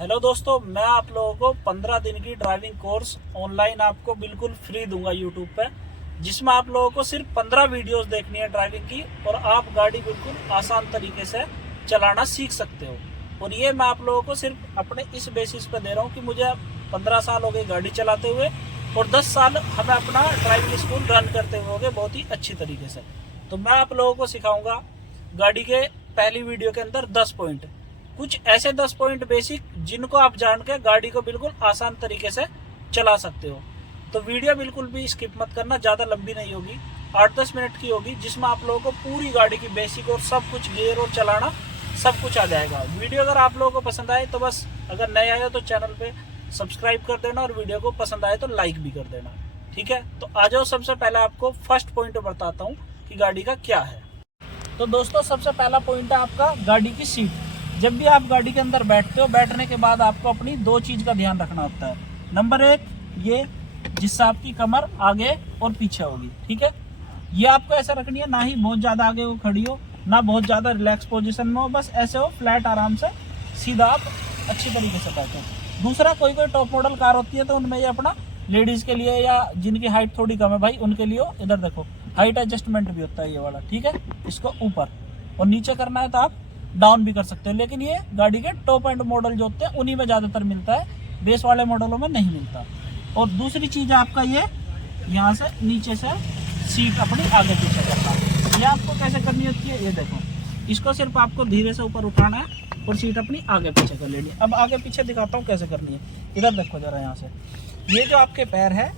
Hello दोस्तों, मैं आप लोगों को 15 दिन की ड्राइविंग कोर्स ऑनलाइन आपको बिल्कुल फ्री दूंगा यूट्यूब पे, जिसमें आप लोगों को सिर्फ 15 वीडियोस देखनी है ड्राइविंग की और आप गाड़ी बिल्कुल आसान तरीके से चलाना सीख सकते हो। और ये मैं आप लोगों को सिर्फ अपने इस बेसिस पे दे रहा हूँ कि मुझे 15 साल हो गए गाड़ी चलाते हुए और 10 साल हमें अपना ड्राइविंग स्कूल रन करते हुए हो गए बहुत ही अच्छी तरीके से। तो मैं आप लोगों को सिखाऊंगा गाड़ी के पहली वीडियो के अंदर 10 पॉइंट, कुछ ऐसे 10 पॉइंट बेसिक जिनको आप जान के गाड़ी को बिल्कुल आसान तरीके से चला सकते हो। तो वीडियो बिल्कुल भी स्किप मत करना, ज़्यादा लंबी नहीं होगी, 8-10 मिनट की होगी, जिसमें आप लोगों को पूरी गाड़ी की बेसिक और सब कुछ गियर और चलाना सब कुछ आ जाएगा। वीडियो अगर आप लोगों को पसंद आए तो बस, अगर नए आए तो चैनल पे सब्सक्राइब कर देना और वीडियो को पसंद आए तो लाइक भी कर देना, ठीक है। तो आ जाओ, सबसे पहले आपको फर्स्ट पॉइंट बताता हूँ कि गाड़ी का क्या है। तो दोस्तों, सबसे पहला पॉइंट है आपका गाड़ी की सीट। जब भी आप गाड़ी के अंदर बैठते हो, बैठने के बाद आपको अपनी 2 चीज़ का ध्यान रखना होता है। नंबर 1 ये, जिससे आपकी कमर आगे और पीछे होगी, ठीक है। ये आपको ऐसा रखनी है, ना ही बहुत ज़्यादा आगे वो खड़ी हो, ना बहुत ज़्यादा रिलैक्स पोजीशन में हो, बस ऐसे हो फ्लैट, आराम से सीधा आप अच्छी तरीके से बैठो। दूसरा, कोई टॉप मॉडल कार होती है तो उनमें ये अपना लेडीज़ के लिए या जिनकी हाइट थोड़ी कम है भाई, उनके लिए हो, इधर देखो हाइट एडजस्टमेंट भी होता है ये वाला, ठीक है। इसको ऊपर और नीचे करना है तो आप डाउन भी कर सकते हो, लेकिन ये गाड़ी के टॉप एंड मॉडल जो होते हैं उन्हीं में ज़्यादातर मिलता है, बेस वाले मॉडलों में नहीं मिलता। और दूसरी चीज़ आपका ये, यहाँ से नीचे से सीट अपनी आगे पीछे करना। ये आपको कैसे करनी होती है, ये देखो, इसको सिर्फ आपको धीरे से ऊपर उठाना है और सीट अपनी आगे पीछे कर लेनी है। अब आगे पीछे दिखाता हूँ कैसे करनी है, इधर देखो जरा। यहाँ से ये जो आपके पैर है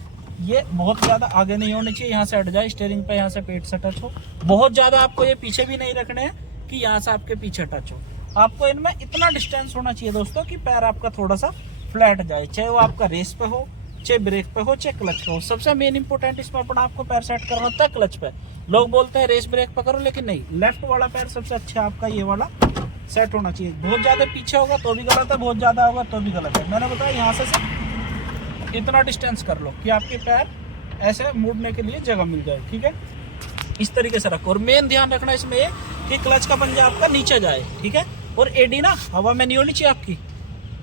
ये बहुत ज़्यादा आगे नहीं होने चाहिए, यहाँ से हट जाए स्टीयरिंग पे, यहाँ से पेट से टच हो। बहुत ज़्यादा आपको ये पीछे भी नहीं रखने हैं कि यहाँ से आपके पीछे टच हो। आपको इनमें इतना डिस्टेंस होना चाहिए दोस्तों कि पैर आपका थोड़ा सा फ्लैट जाए, चाहे वो आपका रेस पे हो, चाहे ब्रेक पे हो, चाहे क्लच पे हो। सबसे मेन इंपॉर्टेंट इसमें अपना आपको पैर सेट करना होता है क्लच पे। लोग बोलते हैं रेस ब्रेक पे करो, लेकिन नहीं, लेफ्ट वाला पैर सबसे अच्छा आपका ये वाला सेट होना चाहिए। बहुत ज़्यादा पीछे होगा तो भी गलत है, बहुत ज़्यादा होगा तो भी गलत है। मैंने बताया यहाँ से सिर्फ इतना डिस्टेंस कर लो कि आपके पैर ऐसे मुड़ने के लिए जगह मिल जाए, ठीक है। इस तरीके से रखो। और मेन ध्यान रखना इसमें ये कि क्लच का पंजा आपका नीचे जाए, ठीक है। और एडी ना हवा में नहीं होनी चाहिए आपकी,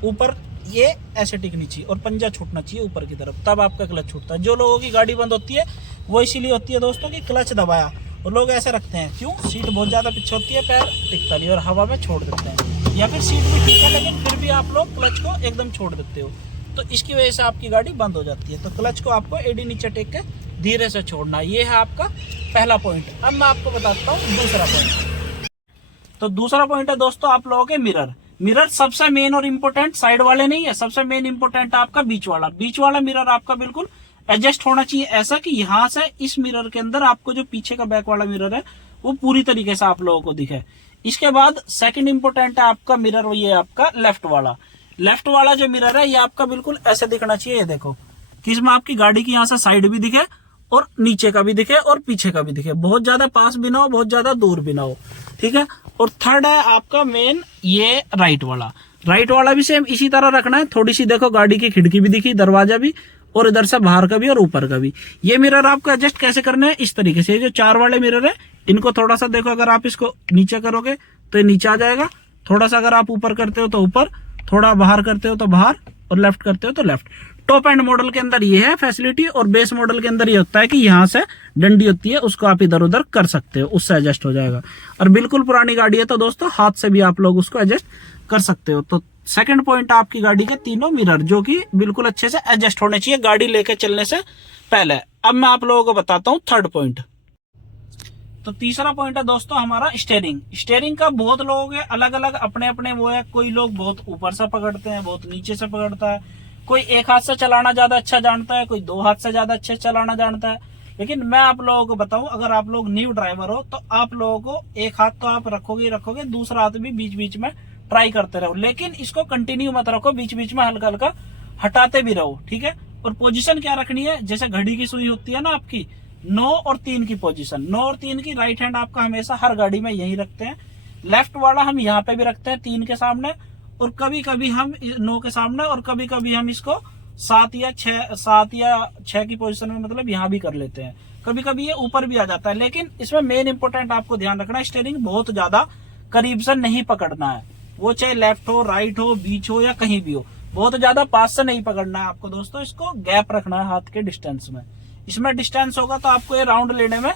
ऊपर ये ऐसे टिकनी चाहिए और पंजा छूटना चाहिए ऊपर की तरफ, तब आपका क्लच छूटता है। जो लोगों की गाड़ी बंद होती है वो इसीलिए होती है दोस्तों कि क्लच दबाया, और लोग ऐसे रखते हैं, क्यों, सीट बहुत ज़्यादा पीछे होती है, पैर टिकता नहीं और हवा में छोड़ देते हैं। या फिर सीट भी ठीक है लेकिन फिर भी आप लोग क्लच को एकदम छोड़ देते हो, तो इसकी वजह से आपकी गाड़ी बंद हो जाती है। तो क्लच को आपको एडी नीचे टेक के धीरे से छोड़ना, ये है आपका पहला पॉइंट। अब मैं आपको बताता हूँ दूसरा पॉइंट। तो दूसरा पॉइंट है दोस्तों आप लोगों के मिरर। मिरर सबसे मेन और इम्पोर्टेंट, साइड वाले नहीं है, सबसे मेन इम्पोर्टेंट आपका बीच वाला। बीच वाला मिरर आपका बिल्कुल एडजस्ट होना चाहिए ऐसा कि यहाँ से इस मिरर के अंदर आपको जो पीछे का बैक वाला मिरर है वो पूरी तरीके से आप लोगों को दिखे। इसके बाद सेकंड इंपोर्टेंट है आपका मिरर, वो ये आपका लेफ्ट वाला। लेफ्ट वाला जो मिरर है ये आपका बिल्कुल ऐसे दिखना चाहिए, ये देखो कि इसमें आपकी गाड़ी की यहाँ से साइड भी दिखे और नीचे का भी दिखे और पीछे का भी दिखे, बहुत ज्यादा पास भी ना हो, बहुत ज्यादा दूर भी ना हो, ठीक है। और थर्ड है आपका मेन ये राइट वाला। राइट वाला भी सेम इसी तरह रखना है, थोड़ी सी देखो गाड़ी की खिड़की भी दिखी, दरवाजा भी, और इधर से बाहर का भी और ऊपर का भी। ये मिरर आपको एडजस्ट कैसे करना है, इस तरीके से। जो 4 वाले मिरर है इनको थोड़ा सा देखो, अगर आप इसको नीचे करोगे तो ये नीचे आ जाएगा, थोड़ा सा अगर आप ऊपर करते हो तो ऊपर, थोड़ा बाहर करते हो तो बाहर, और लेफ्ट करते हो तो लेफ्ट। टॉप एंड मॉडल के अंदर ये है फैसिलिटी, और बेस मॉडल के अंदर ये होता है कि यहाँ से डंडी होती है, उसको आप इधर उधर कर सकते हो, उससे एडजस्ट हो जाएगा। और बिल्कुल पुरानी गाड़ी है तो दोस्तों हाथ से भी आप लोग उसको एडजस्ट कर सकते हो। तो सेकंड पॉइंट आपकी गाड़ी के तीनों मिरर जो कि बिल्कुल अच्छे से एडजस्ट होने चाहिए गाड़ी लेके चलने से पहले। अब मैं आप लोगों को बताता हूँ थर्ड पॉइंट। तो तीसरा पॉइंट है दोस्तों हमारा स्टीयरिंग। स्टीयरिंग का बहुत लोगों के अलग अलग अपने अपने वो है, कोई लोग बहुत ऊपर से पकड़ते हैं, बहुत नीचे से पकड़ता है, कोई एक हाथ से चलाना ज्यादा अच्छा जानता है, कोई 2 हाथ से ज्यादा अच्छे चलाना जानता है। लेकिन मैं आप लोगों को बताऊं, अगर आप लोग न्यू ड्राइवर हो तो आप लोगों को एक हाथ तो आप रखोगे, दूसरा हाथ भी बीच बीच में ट्राई करते रहो, लेकिन इसको कंटिन्यू मत रखो, बीच बीच में हल्का हल्का हटाते भी रहो, ठीक है। और पोजीशन क्या रखनी है, जैसे घड़ी की सुई होती है ना आपकी, 9 और 3 की पोजीशन, 9 और 3 की राइट हैंड आपका हमेशा हर गाड़ी में यही रखते हैं। लेफ्ट वाला हम यहाँ पे भी रखते हैं 3 के सामने, और कभी कभी हम 9 के सामने, और कभी कभी हम इसको 7 या 6 की पोजीशन में मतलब यहाँ भी कर लेते हैं। कभी कभी ये ऊपर भी आ जाता है, लेकिन इसमें मेन इंपोर्टेंट आपको ध्यान रखना है, स्टीयरिंग बहुत ज्यादा करीब से नहीं पकड़ना है। वो चाहे लेफ्ट हो, राइट हो, बीच हो या कहीं भी हो। बहुत ज्यादा पास से नहीं पकड़ना है आपको दोस्तों, इसको गैप रखना है हाथ के डिस्टेंस में। इसमें डिस्टेंस होगा तो आपको ये राउंड लेने में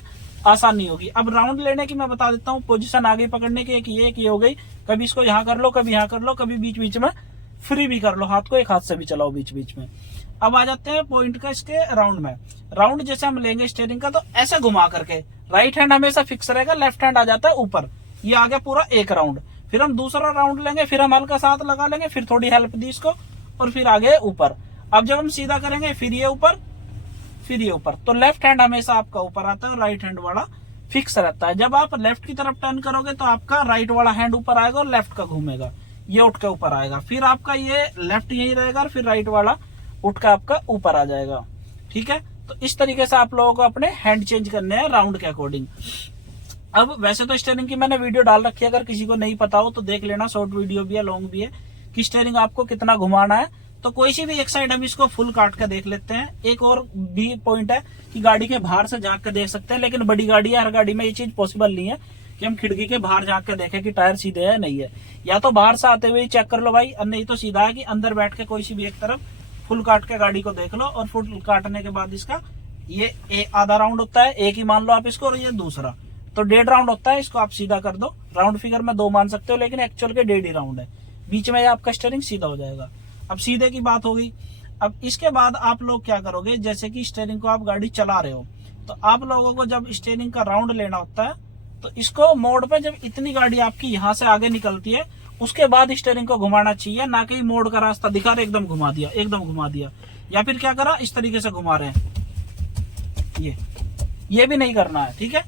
आसानी होगी। अब राउंड लेने की मैं बता देता हूँ पोजीशन आगे पकड़ने की। एक ये हो गई, कभी इसको यहाँ कर लो, कभी यहाँ कर लो, कभी बीच बीच में फ्री भी कर लो हाथ को, एक हाथ से भी चलाओ बीच बीच में। अब आ जाते हैं पॉइंट का इसके राउंड में। राउंड जैसे हम लेंगे स्टीयरिंग का तो ऐसे घुमा करके, राइट हैंड हमेशा फिक्स रहेगा, लेफ्ट हैंड आ जाता है ऊपर। ये आ गया पूरा एक राउंड। फिर हम दूसरा राउंड लेंगे, फिर हम हल्का साथ लगा लेंगे, फिर थोड़ी हेल्प दी इसको और फिर आगे ऊपर। अब जब हम सीधा करेंगे फिर ये ऊपर, फिर ये ऊपर। तो लेफ्ट हैंड हमेशा आपका ऊपर आता है और राइट हैंड वाला फिक्स रहता है। जब आप लेफ्ट की तरफ टर्न करोगे तो आपका राइट वाला हैंड ऊपर आएगा और लेफ्ट का घूमेगा, ये उठ के ऊपर आएगा। फिर आपका ये लेफ्ट यही रहेगा और फिर राइट वाला उठ के आपका ऊपर आ जाएगा। ठीक है, तो इस तरीके से आप लोगों को अपने हैंड चेंज करने हैं राउंड के अकॉर्डिंग। अब वैसे तो स्टीयरिंग की मैंने वीडियो डाल रखी है, अगर किसी को नहीं पता हो तो देख लेना, शॉर्ट वीडियो भी है, लॉन्ग भी है, कि स्टीयरिंग आपको कितना घुमाना है। तो कोई सी भी एक साइड हम इसको फुल काट के देख लेते हैं। एक और भी पॉइंट है कि गाड़ी के बाहर से झांक के देख सकते हैं, लेकिन बड़ी गाड़ी है, हर गाड़ी में ये चीज पॉसिबल नहीं है कि हम खिड़की के बाहर झांक के देखें कि टायर सीधे है नहीं है। या तो बाहर से आते हुए चेक कर लो भाई, और नहीं तो सीधा है कि अंदर बैठ के कोई सी भी एक तरफ फुल काट के गाड़ी को देख लो। और फुल काटने के बाद इसका ये आधा राउंड होता है, एक ही मान लो आप इसको, और ये दूसरा तो 1.5 राउंड होता है। इसको आप सीधा कर दो, राउंड फिगर में 2 मान सकते हो, लेकिन एक्चुअल के 1.5 ही राउंड है। बीच में आपका स्टीयरिंग सीधा हो जाएगा। अब सीधे की बात होगी। अब इसके बाद आप लोग क्या करोगे, जैसे कि स्टीयरिंग को आप गाड़ी चला रहे हो तो आप लोगों को जब स्टीयरिंग का राउंड लेना होता है तो इसको मोड़ पे जब इतनी गाड़ी आपकी यहाँ से आगे निकलती है उसके बाद स्टीयरिंग को घुमाना चाहिए, ना कि मोड़ का रास्ता दिखा रहे एकदम घुमा दिया, एकदम घुमा दिया। या फिर क्या करा, इस तरीके से घुमा रहे हैं, ये भी नहीं करना है। ठीक है,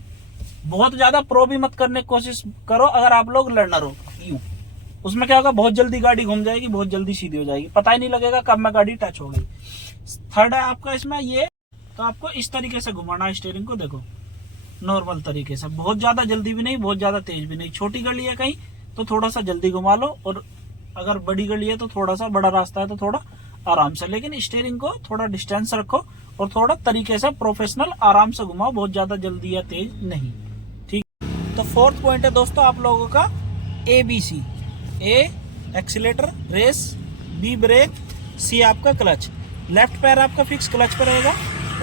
बहुत ज्यादा प्रो भी मत करने की कोशिश करो अगर आप लोग लर्नर हो। यूं उसमें क्या होगा, बहुत जल्दी गाड़ी घूम जाएगी, बहुत जल्दी सीधी हो जाएगी, पता ही नहीं लगेगा कब में गाड़ी टच हो गई। थर्ड है आपका इसमें ये, तो आपको इस तरीके से घुमाना है स्टीयरिंग को, देखो नॉर्मल तरीके से, बहुत ज्यादा जल्दी भी नहीं, बहुत ज्यादा तेज भी नहीं। छोटी गली है कहीं तो थोड़ा सा जल्दी घुमा लो, और अगर बड़ी गली है तो थोड़ा सा, बड़ा रास्ता है तो थोड़ा आराम से। लेकिन स्टीयरिंग को थोड़ा डिस्टेंस रखो और थोड़ा तरीके से प्रोफेशनल आराम से घुमाओ, बहुत ज्यादा जल्दी या तेज नहीं। ठीक, तो फोर्थ पॉइंट है दोस्तों आप लोगों का ABC। A accelerator, race, be break, सी आपका क्लच। लेफ्ट पैर आपका फिक्स क्लच पर रहेगा,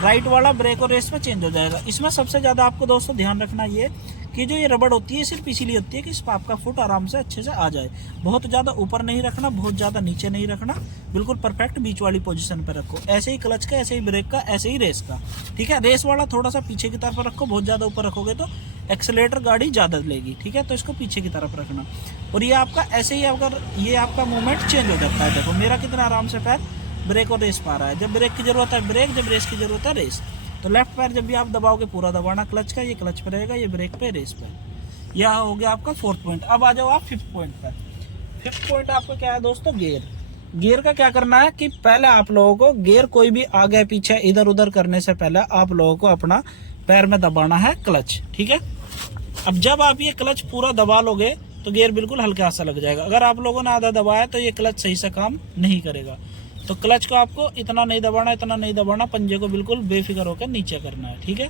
राइट वाला ब्रेक और रेस में चेंज हो जाएगा। इसमें सबसे ज्यादा आपको दोस्तों ध्यान रखना ये कि जो ये रबड़ होती है सिर्फ इसीलिए होती है कि इस पर आपका फुट आराम से अच्छे से आ जाए। बहुत ज्यादा ऊपर नहीं रखना, बहुत ज्यादा नीचे नहीं रखना, बिल्कुल परफेक्ट बीच वाली पोजीशन पर रखो। ऐसे ही क्लच का, ऐसे ही ब्रेक का, ऐसे ही रेस का। ठीक है, रेस वाला थोड़ा सा पीछे की तरफ रखो, बहुत ज्यादा ऊपर रखोगे तो एक्सीलेटर गाड़ी ज्यादा लेगी। ठीक है, तो इसको पीछे की तरफ रखना। और ये आपका ऐसे ही, अगर ये आपका मूवमेंट चेंज हो जाता है, देखो मेरा कितना आराम से पैर ब्रेक और रेस पा रहा है। जब ब्रेक की जरूरत है ब्रेक, जब रेस की जरूरत है रेस। तो लेफ्ट पैर जब भी आप दबाओगे पूरा दबाना क्लच का, ये क्लच पे रहेगा, ये ब्रेक पे, रेस पे। यह हो गया आपका फोर्थ पॉइंट। अब आ जाओ आप फिफ्थ पॉइंट पर। फिफ्थ पॉइंट आपका क्या है दोस्तों, गियर। गियर का क्या करना है कि पहले आप लोगों को गियर कोई भी आगे पीछे इधर उधर करने से पहले आप लोगों को अपना पैर में दबाना है क्लच। ठीक है, अब जब आप ये क्लच पूरा दबा लोगे तो गियर बिल्कुल हल्के हाथ से लग जाएगा। अगर आप लोगों ने आधा दबाया तो ये क्लच सही से काम नहीं करेगा। तो क्लच को आपको इतना नहीं दबाना, इतना नहीं दबाना, पंजे को बिल्कुल बेफिक्र होकर नीचे करना है। ठीक है,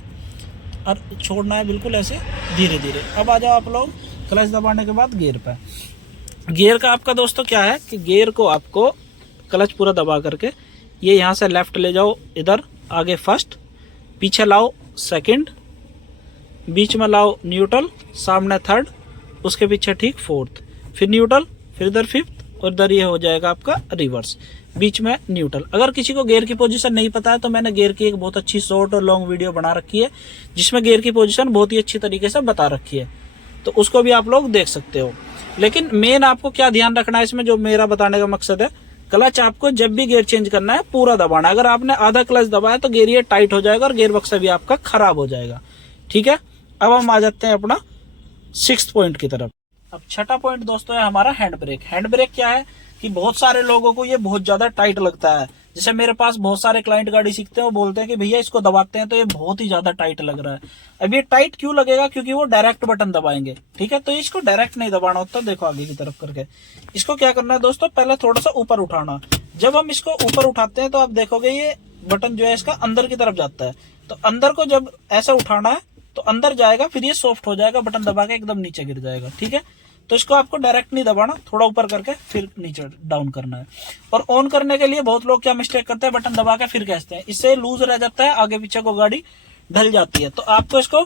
और छोड़ना है बिल्कुल ऐसे धीरे धीरे। अब आ जाओ आप लोग क्लच दबाने के बाद गियर पे। गियर का आपका दोस्तों क्या है कि गियर को आपको क्लच पूरा दबा करके ये यहाँ से लेफ्ट ले जाओ, इधर आगे फर्स्ट, पीछे लाओ सेकंड, बीच में लाओ न्यूट्रल, सामने थर्ड, उसके पीछे ठीक फोर्थ, फिर न्यूट्रल, फिर इधर फिफ्थ, और इधर ये हो जाएगा आपका रिवर्स, बीच में न्यूट्रल। अगर किसी को गियर की पोजीशन नहीं पता है तो मैंने गियर की एक बहुत अच्छी शॉर्ट और लॉन्ग वीडियो बना रखी है जिसमें गियर की पोजीशन बहुत ही अच्छी तरीके से बता रखी है, तो उसको भी आप लोग देख सकते हो। लेकिन मेन आपको क्या ध्यान रखना है इसमें, जो मेरा बताने का मकसद है, क्लच आपको जब भी गियर चेंज करना है पूरा दबाना है। अगर आपने आधा क्लच दबाया तो गियर ये टाइट हो जाएगा और गियर बक्सा भी आपका खराब हो जाएगा। ठीक है, अब हम आ जाते हैं अपना सिक्स्थ पॉइंट की तरफ। अब छठा पॉइंट दोस्तों है हमारा हैंड ब्रेक। हैंड ब्रेक क्या है कि बहुत सारे लोगों को ये बहुत ज्यादा टाइट लगता है। जैसे मेरे पास बहुत सारे क्लाइंट गाड़ी सीखते हैं, वो बोलते हैं कि भैया इसको दबाते हैं तो ये बहुत ही ज्यादा टाइट लग रहा है। अब ये टाइट क्यों लगेगा, क्योंकि वो डायरेक्ट बटन दबाएंगे। ठीक है, तो इसको डायरेक्ट नहीं दबाना होता। देखो आगे की तरफ करके इसको क्या करना है दोस्तों, पहले थोड़ा सा ऊपर उठाना। जब हम इसको ऊपर उठाते हैं तो आप देखोगे ये बटन जो है इसका अंदर की तरफ जाता है। तो अंदर को जब ऐसा उठाना है तो अंदर जाएगा, फिर ये सॉफ्ट हो जाएगा, बटन दबा के एकदम नीचे गिर जाएगा। ठीक है, तो इसको आपको डायरेक्ट नहीं दबाना, थोड़ा ऊपर करके फिर नीचे डाउन करना है। और ऑन करने के लिए बहुत लोग क्या मिस्टेक करते हैं, बटन दबा के फिर खींचते हैं, इससे लूज रह जाता है, आगे पीछे को गाड़ी ढल जाती है। तो आपको इसको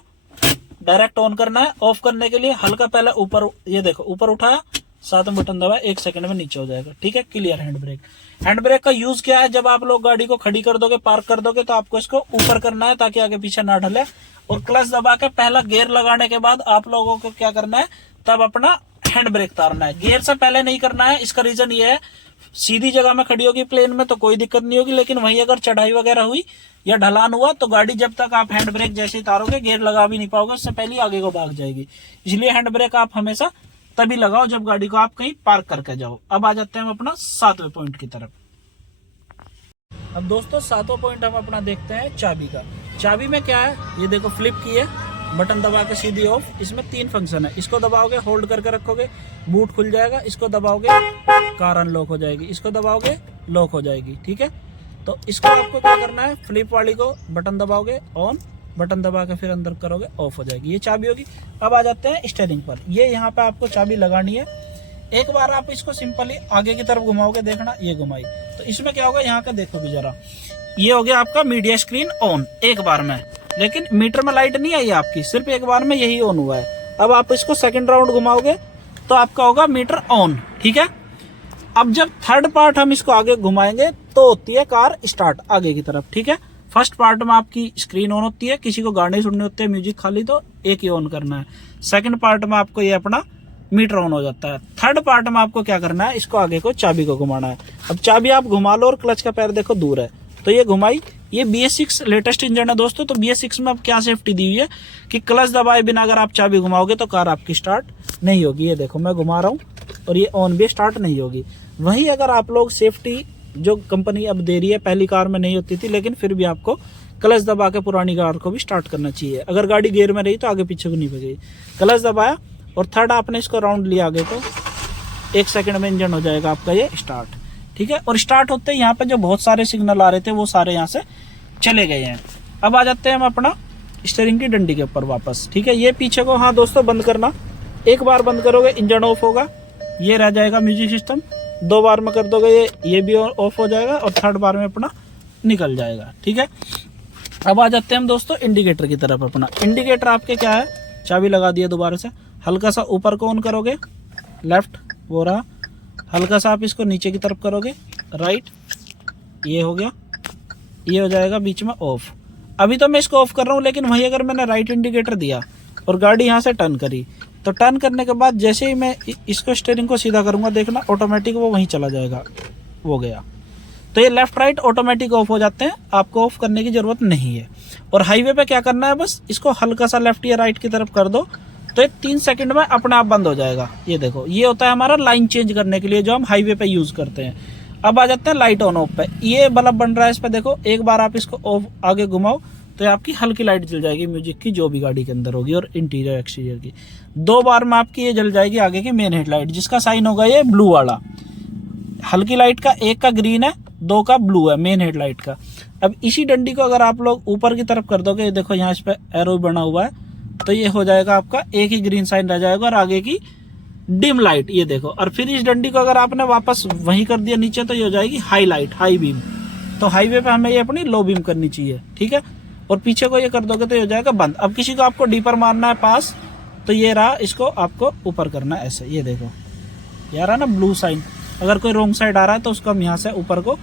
डायरेक्ट ऑन करना है। ऑफ करने के लिए हल्का पहले ऊपर, ये देखो ऊपर उठाया, साथ में बटन दबाया, 1 सेकंड में नीचे हो जाएगा। ठीक है, clear. Hand brake, hand brake का यूज क्या है, जब आप लोग गाड़ी को खड़ी कर दोगे, पार्क कर दोगे, तो आपको इसको ऊपर करना है ताकि आगे पीछे ना ढले। और क्लच दबा के पहला गियर लगाने के बाद आप लोगों को क्या करना है, तब अपना हैंड ब्रेक तारना है। गियर से पहले नहीं करना है। इसका रीजन ये है, सीधी जगह में खड़ी होगी प्लेन में तो कोई दिक्कत नहीं होगी, लेकिन वहीं अगर चढ़ाई वगैरह हुई या ढलान हुआ तो गाड़ी जब तक आप हैंड ब्रेक जैसे ही तारोगे, गियर लगा भी नहीं पाओगे, उससे पहले आगे को भाग जाएगी। इसलिए हैंड ब्रेक आप हमेशा तभी लगाओ जब गाड़ी को आप कहीं पार्क करके जाओ। अब आ जाते हैं हम अपना 7वें पॉइंट की तरफ। अब दोस्तों 7वां पॉइंट हम अपना देखते हैं चाबी का। चाबी में क्या है, ये देखो फ्लिप की है, बटन दबा के सीधी ऑफ। इसमें 3 फंक्शन है। इसको दबाओगे होल्ड करके रखोगे, बूट खुल जाएगा। इसको दबाओगे कार अनलॉक हो जाएगी। इसको दबाओगे लॉक हो जाएगी। ठीक है, तो इसको आपको क्या करना है, फ्लिप वाली को बटन दबाओगे ऑन, बटन दबा के फिर अंदर करोगे ऑफ हो जाएगी। ये चाबी होगी। अब आ जाते हैं स्टीयरिंग पर। ये यहाँ पे आपको चाबी लगानी है। एक बार आप इसको सिंपली आगे की तरफ घुमाओगे, देखना ये घुमाई, तो इसमें क्या होगा, यहाँ का देखो भी जरा, ये हो गया आपका मीडिया स्क्रीन ऑन एक बार में। लेकिन मीटर में लाइट नहीं आई आपकी, सिर्फ एक बार में यही ऑन हुआ है। अब आप इसको सेकंड राउंड घुमाओगे तो आपका होगा मीटर ऑन। ठीक है, अब जब थर्ड पार्ट हम इसको आगे घुमाएंगे तो होती है कार स्टार्ट आगे की तरफ। ठीक है, फर्स्ट पार्ट में आपकी स्क्रीन ऑन होती है, किसी को गाने सुनने होते हैं, म्यूजिक खाली, तो एक ही ऑन करना है। सेकंड पार्ट में आपको ये अपना मीटर ऑन हो जाता है। थर्ड पार्ट में आपको क्या करना है, इसको आगे को चाबी को घुमाना है। अब चाबी आप घुमा लो और क्लच का पैर देखो दूर है, तो ये घुमाई। ये BS6 लेटेस्ट इंजन है दोस्तों। तो BS6 में अब क्या सेफ्टी दी हुई है कि क्लच दबाए बिना अगर आप चाबी घुमाओगे तो कार आपकी स्टार्ट नहीं होगी। ये देखो मैं घुमा रहा हूँ और ये ऑन भी स्टार्ट नहीं होगी। वहीं अगर आप लोग सेफ्टी जो कंपनी अब दे रही है, पहली कार में नहीं होती थी, लेकिन फिर भी आपको क्लच दबा के पुरानी कार को भी स्टार्ट करना चाहिए। अगर गाड़ी गियर में रही तो आगे पीछे को नहीं भगेगी। क्लच दबाया और थर्ड आपने इसको राउंड लिया आगे को, 1 सेकंड में इंजन हो जाएगा आपका ये स्टार्ट। ठीक है, और स्टार्ट होते हैं यहाँ पे जो बहुत सारे सिग्नल आ रहे थे वो सारे यहाँ से चले गए हैं। अब आ जाते हैं हम अपना स्टीयरिंग की डंडी के ऊपर वापस। ठीक है, ये पीछे को हाँ दोस्तों बंद करना, एक बार बंद करोगे इंजन ऑफ होगा, ये रह जाएगा म्यूजिक सिस्टम। 2 बार में कर दोगे ये भी ऑफ हो जाएगा और थर्ड बार में अपना निकल जाएगा। ठीक है, अब आ जाते हैं हम दोस्तों इंडिकेटर की तरफ। अपना इंडिकेटर आपके क्या है, चाबी लगा दिया दोबारा से, हल्का सा ऊपर को ऑन करोगे, लेफ्ट वो रहा, हल्का सा आप इसको नीचे की तरफ करोगे, राइट, ये हो गया, ये हो जाएगा बीच में ऑफ। अभी तो मैं इसको ऑफ कर रहा हूँ, लेकिन वहीं अगर मैंने राइट इंडिकेटर दिया और गाड़ी यहाँ से टर्न करी, तो टर्न करने के बाद जैसे ही मैं इसको स्टीयरिंग को सीधा करूंगा, देखना ऑटोमेटिक वो वहीं चला जाएगा, वो गया। तो ये लेफ्ट राइट ऑटोमेटिक ऑफ हो जाते हैं, आपको ऑफ करने की जरूरत नहीं है। और हाईवे पे क्या करना है, बस इसको हल्का सा लेफ्ट या राइट की तरफ कर दो तो ये 3 सेकंड में अपने आप बंद हो जाएगा। ये देखो, ये होता है हमारा लाइन चेंज करने के लिए जो हम हाईवे पे यूज करते हैं। अब आ जाते हैं लाइट ऑन ऑफ पे। ये बल्ब बन रहा है इस पे, देखो एक बार आप इसको ऑफ आगे घुमाओ तो आपकी हल्की लाइट जल जाएगी म्यूजिक की, जो भी गाड़ी के अंदर होगी, और इंटीरियर एक्सटीरियर की। 2 बार में आपकी ये जल जाएगी आगे की मेन हेडलाइट, जिसका साइन होगा ये ब्लू वाला। हल्की लाइट का एक का ग्रीन है, 2 का ब्लू है मेन हेडलाइट का। अब इसी डंडी को अगर आप लोग ऊपर की तरफ कर दोगे, देखो यहाँ इस पे एरो बना हुआ है, तो ये हो जाएगा आपका एक ही ग्रीन साइन रह जाएगा और आगे की डिम लाइट, ये देखो। और फिर इस डंडी को अगर आपने वापस वहीं कर दिया नीचे, तो ये हो जाएगी हाई लाइट, हाई बीम। तो हाईवे पे हमें ये अपनी लो बीम करनी चाहिए। ठीक है, और पीछे को ये कर दोगे तो ये हो जाएगा बंद। अब किसी को आपको डीपर मारना है पास, तो ये रहा, इसको आपको ऊपर करना है ऐसे, ये देखो यार है ना ब्लू साइन। अगर कोई रॉन्ग साइड आ रहा है तो उसको हम यहाँ से ऊपर को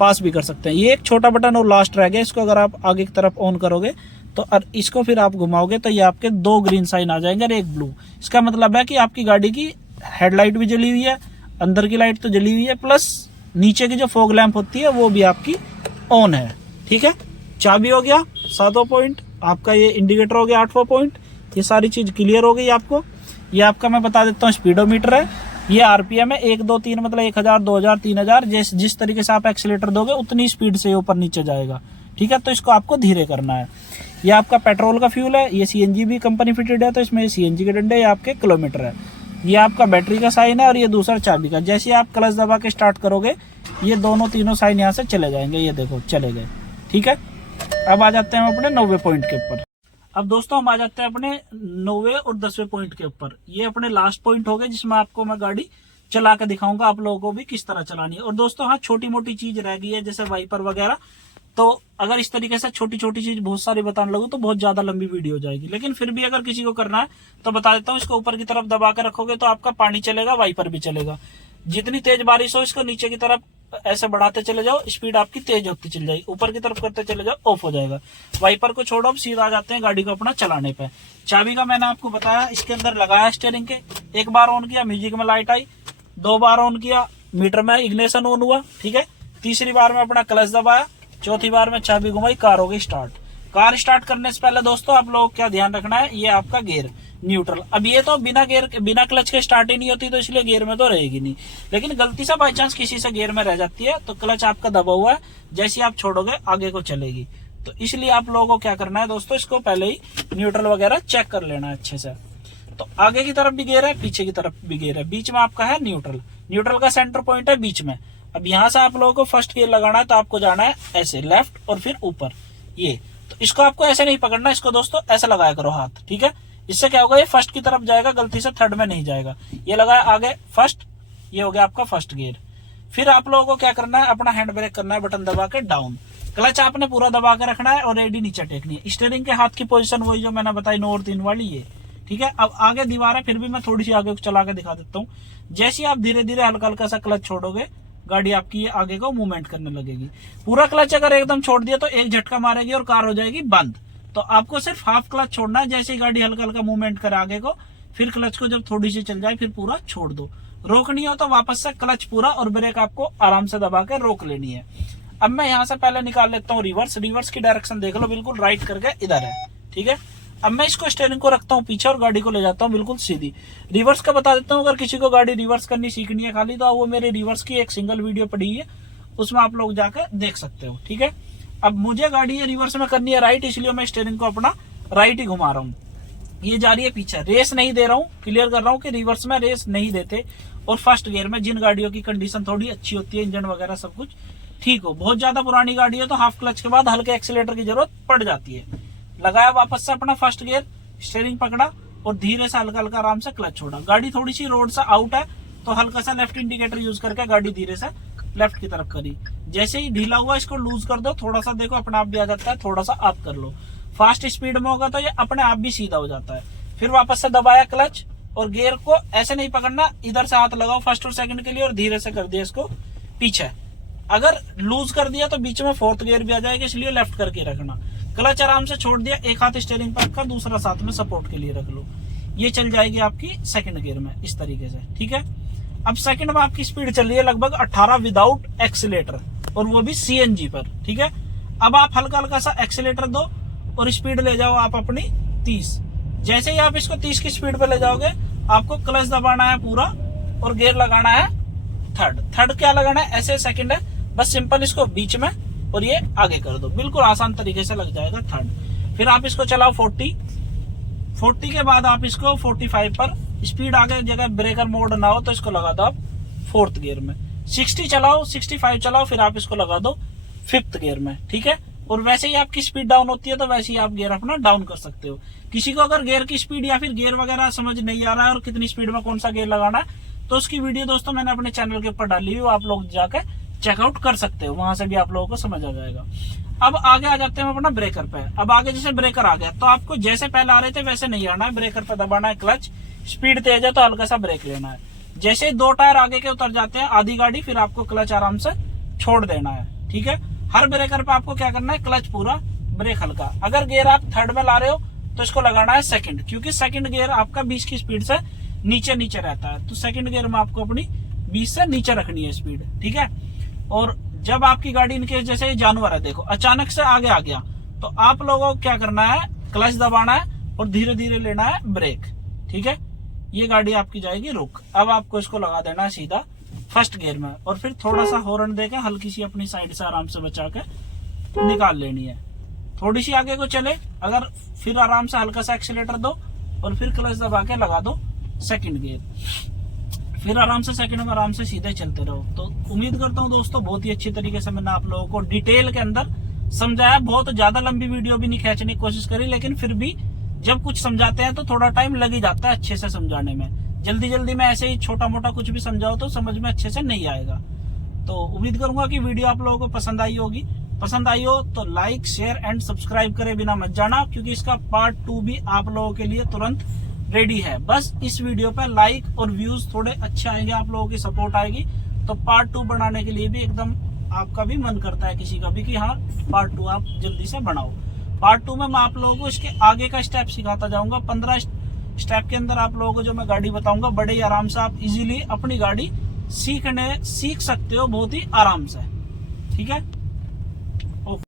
पास भी कर सकते हैं। ये एक छोटा बटन और लास्ट रह गया, इसको अगर आप आगे की तरफ ऑन करोगे तो इसको फिर आप घुमाओगे तो ये आपके 2 ग्रीन साइन आ जाएंगे और 1 ब्लू। इसका मतलब है कि आपकी गाड़ी की हेडलाइट भी जली हुई है, अंदर की लाइट तो जली हुई है, प्लस नीचे की जो फॉग लैंप होती है वो भी आपकी ऑन है। ठीक है, चाबी हो गया 7वां पॉइंट, आपका ये इंडिकेटर हो गया 8वां पॉइंट। ये सारी चीज क्लियर हो गई आपको। ये आपका मैं बता देता हूँ स्पीडोमीटर है, ये आरपीएम है 1 2 3, मतलब 1000 2000 3000, जिस तरीके से आप एक्सीलेटर दोगे उतनी स्पीड से ऊपर नीचे जाएगा। ठीक है, तो इसको आपको धीरे करना है। ये आपका पेट्रोल का फ्यूल है, ये सीएनजी भी कंपनी फिटेड है, तो इसमें सीएनजी के डंडे, ये आपके किलोमीटर है। ये आपका बैटरी का साइन है और ये दूसरा चाबी का। जैसे आप क्लच दबा के स्टार्ट करोगे, ये दोनों तीनों साइन यहाँ से चले जाएंगे, ये देखो चले गए। ठीक है, अब आ जाते हैं हम अपने 9वें पॉइंट के ऊपर। अब दोस्तों हम आ जाते हैं अपने 9वें और 10वें पॉइंट के ऊपर। ये अपने लास्ट पॉइंट हो गए जिसमें आपको मैं गाड़ी चला के दिखाऊंगा आप लोगों को भी किस तरह चलानी है। और दोस्तों हाँ, छोटी मोटी चीज रह गई है जैसे वाइपर वगैरह, तो अगर इस तरीके से छोटी छोटी चीज बहुत सारी बताने लगूं तो बहुत ज्यादा लंबी वीडियो हो जाएगी। लेकिन फिर भी अगर किसी को करना है तो बता देता हूँ, इसको ऊपर की तरफ दबा के रखोगे तो आपका पानी चलेगा, वाइपर भी चलेगा। जितनी तेज बारिश हो इसको नीचे की तरफ ऐसे बढ़ाते चले जाओ, स्पीड आपकी तेज होती चली जाएगी, ऊपर की तरफ करते चले जाओ, ऑफ हो जाएगा। वाइपर को छोड़ो, अब सीधा आ जाते हैं गाड़ी को अपना चलाने पे। चाबी का मैंने आपको बताया, इसके अंदर लगाया स्टीयरिंग के, एक बार ऑन किया म्यूजिक में लाइट आई, 2 बार ऑन किया मीटर में इग्निशन ऑन हुआ, ठीक है। तीसरी बार में अपना क्लच दबाया, चौथी बार में चाबी घुमाई, कार हो गई स्टार्ट। कार स्टार्ट करने से पहले दोस्तों आप लोगों को क्या ध्यान रखना है, ये आपका गियर न्यूट्रल। अब ये तो बिना क्लच के स्टार्ट ही नहीं होती, तो इसलिए गियर में तो रहेगी नहीं। लेकिन गलती से बाई चांस किसी से गियर में रह जाती है तो क्लच आपका दबा हुआ है, जैसे आप छोड़ोगे आगे को चलेगी। तो इसलिए आप लोगों को क्या करना है दोस्तों, इसको पहले ही न्यूट्रल वगैरह चेक कर लेना है अच्छे से। तो आगे की तरफ भी गियर है, पीछे की तरफ भी गियर है, बीच में आपका है न्यूट्रल। न्यूट्रल का सेंटर पॉइंट है बीच में। अब यहाँ से आप लोगों को फर्स्ट गियर लगाना है तो आपको जाना है ऐसे लेफ्ट और फिर ऊपर, ये तो इसको आपको ऐसे नहीं पकड़ना, इसको दोस्तों ऐसे लगाया करो हाथ, ठीक है। इससे क्या होगा, ये फर्स्ट की तरफ जाएगा, गलती से थर्ड में नहीं जाएगा। ये लगाया आगे फर्स्ट, ये हो गया आपका फर्स्ट गियर। फिर आप लोगों को क्या करना है, अपना हैंड ब्रेक करना है, बटन दबा के डाउन। क्लच आपने पूरा दबा के रखना है और एडी नीचे टेकनी है। स्टीयरिंग के हाथ की पोजीशन वही जो मैंने बताई 9 और 3 वाली, ये ठीक है। अब आगे दीवार है, फिर भी मैं थोड़ी सी आगे चला के दिखा देता हूँ। जैसे आप धीरे धीरे हल्का हल्का सा क्लच छोड़ोगे, गाड़ी आपकी ये आगे को मूवमेंट करने लगेगी। पूरा क्लच अगर एकदम छोड़ दिया तो एक झटका मारेगी और कार हो जाएगी बंद। तो आपको सिर्फ हाफ क्लच छोड़ना है, जैसे ही गाड़ी हल्का हल्का मूवमेंट करे आगे को, फिर क्लच को जब थोड़ी सी चल जाए फिर पूरा छोड़ दो। रोकनी हो तो वापस से क्लच पूरा और ब्रेक आपको आराम से दबा के रोक लेनी है। अब मैं यहाँ से पहले निकाल लेता हूँ रिवर्स। रिवर्स की डायरेक्शन देख लो, बिल्कुल राइट करके इधर है, ठीक है। अब मैं इसको स्टीयरिंग को रखता हूँ पीछे और गाड़ी को ले जाता हूँ बिल्कुल सीधी। रिवर्स का बता देता हूँ, अगर किसी को गाड़ी रिवर्स करनी सीखनी है खाली, तो वो मेरे रिवर्स की एक सिंगल वीडियो पड़ी है, उसमें आप लोग जाकर देख सकते हो, ठीक है। अब मुझे गाड़ी ये रिवर्स में करनी है राइट, इसलिए मैं स्टीयरिंग को अपना राइट ही घुमा रहा हूँ। ये जा रही है पीछे, रेस नहीं दे रहा हूँ, क्लियर कर रहा हूँ कि रिवर्स में रेस नहीं देते। और फर्स्ट गियर में जिन गाड़ियों की कंडीशन थोड़ी अच्छी होती है, इंजन वगैरह सब कुछ ठीक हो, बहुत ज्यादा पुरानी गाड़ी है तो हाफ क्लच के बाद हल्के एक्सीलेटर की जरूरत पड़ जाती है। लगाया वापस से अपना फर्स्ट गियर, स्टीयरिंग पकड़ा और धीरे से हल्का हल्का आराम से क्लच छोड़ा। गाड़ी थोड़ी सी रोड से आउट है तो हल्का सा लेफ्ट इंडिकेटर यूज करके गाड़ी धीरे से लेफ्ट की तरफ करी। जैसे ही ढीला हुआ इसको लूज कर दो, थोड़ा सा देखो अपने आप भी आ जाता है, थोड़ा सा अप कर लो। फास्ट स्पीड में होगा तो ये अपने आप भी सीधा हो जाता है। फिर वापस से दबाया क्लच और गियर को ऐसे नहीं पकड़ना, इधर से हाथ लगाओ फर्स्ट और सेकंड के लिए और धीरे से कर दिया इसको पीछे। अगर लूज कर दिया तो बीच में फोर्थ गियर भी आ जाएगा, इसलिए लेफ्ट करके रखना। क्लच आराम से छोड़ दिया, एक हाथ स्टीयरिंग पर रखा, दूसरा साथ में सपोर्ट के लिए रख लो। ये चल जाएगी आपकी सेकंड गियर में इस तरीके से, ठीक है। अब सेकंड में आपकी स्पीड चल रही है लगभग 18 विदाउट एक्सीलेटर, और वो भी सीएनजी पर, ठीक है। अब आप हल्का हल्का सा एक्सीलेटर दो और स्पीड ले जाओ आप अपनी 30। जैसे ही आप इसको 30 की स्पीड पे ले जाओगे, आपको क्लच दबाना है पूरा और गियर लगाना है थर्ड। थर्ड क्या लगाना है, ऐसे सेकंड है, बस सिंपल इसको बीच में और ये आगे कर दो, बिल्कुल आसान तरीके से लग जाएगा थर्ड। फिर आप इसको चलाओ 40 के बाद आप इसको 45 पर, स्पीड आगे जगह ब्रेकर मोड ना हो तो इसको लगा दो आप फोर्थ गियर में। 60 चलाओ, 65 चलाओ, फिर आप इसको लगा दो फिफ्थ गियर में, ठीक है। और वैसे ही आपकी स्पीड डाउन होती है तो वैसे ही आप गियर अपना डाउन कर सकते हो। किसी को अगर गियर की स्पीड या फिर गियर वगैरह समझ नहीं आ रहा है और कितनी स्पीड में कौन सा गियर लगाना है, तो उसकी वीडियो दोस्तों मैंने अपने चैनल के ऊपर डाली हुई, आप लोग जाकर चेकआउट कर सकते हो, वहां से भी आप लोगों को समझ आ जाएगा। अब आगे आ जाते हैं हम अपना ब्रेकर पे। अब आगे जैसे ब्रेकर आ गया तो आपको जैसे पहले आ रहे थे वैसे नहीं आना है, ब्रेकर पे दबाना है क्लच, स्पीड तेज है तो हल्का सा ब्रेक लेना है। जैसे ही 2 टायर आगे के उतर जाते हैं आधी गाड़ी, फिर आपको क्लच आराम से छोड़ देना है, ठीक है। हर ब्रेकर पे आपको क्या करना है, क्लच पूरा, ब्रेक हल्का। अगर गियर आप थर्ड में ला रहे हो तो इसको लगाना है सेकंड, क्योंकि सेकंड गियर आपका 20 की स्पीड से नीचे रहता है, तो सेकंड गियर में आपको अपनी 20 से नीचे रखनी है स्पीड, ठीक है। और जब आपकी गाड़ी इनके जैसे जानवर है, देखो अचानक से आगे आ गया, तो आप लोगों को क्या करना है, क्लच दबाना है और धीरे धीरे लेना है ब्रेक, ठीक है। ये गाड़ी आपकी जाएगी रुक। अब आपको इसको लगा देना है सीधा फर्स्ट गियर में और फिर थोड़ा सा हॉर्न देके हल्की सी अपनी साइड से आराम से बचा के निकाल लेनी है। थोड़ी सी आगे को चले अगर, फिर आराम से हल्का सा एक्सीलेटर दो और फिर क्लच दबा के लगा दो सेकंड गियर, फिर आराम से सेकंड में आराम से सीधे चलते रहो। तो उम्मीद करता हूँ दोस्तों बहुत ही अच्छी तरीके से मैंने आप लोगों को डिटेल के अंदर समझाया, बहुत ज्यादा लंबी वीडियो भी नहीं खींचने की कोशिश करी, लेकिन फिर भी जब कुछ समझाते हैं तो थोड़ा टाइम लग ही जाता है अच्छे से समझाने में। जल्दी जल्दी में ऐसे ही छोटा मोटा कुछ भी समझाओ तो समझ में अच्छे से नहीं आएगा। तो उम्मीद करूंगा कि वीडियो आप लोगों को पसंद आई होगी। पसंद आई हो तो लाइक शेयर एंड सब्सक्राइब करे बिना मत जाना, क्योंकि इसका पार्ट 2 भी आप लोगों के लिए तुरंत रेडी है। बस इस वीडियो पर लाइक और व्यूज थोड़े अच्छे आएंगे, आप लोगों की सपोर्ट आएगी तो पार्ट 2 बनाने के लिए भी एकदम आपका भी मन करता है, किसी का भी, कि हाँ पार्ट 2 आप जल्दी से बनाओ। पार्ट 2 में मैं आप लोगों को इसके आगे का स्टेप सिखाता जाऊंगा। 15 स्टेप के अंदर आप लोगों को जो मैं गाड़ी बताऊंगा, बड़े ही आराम से आप इजीली अपनी गाड़ी सीख सकते हो बहुत ही आराम से। ठीक है।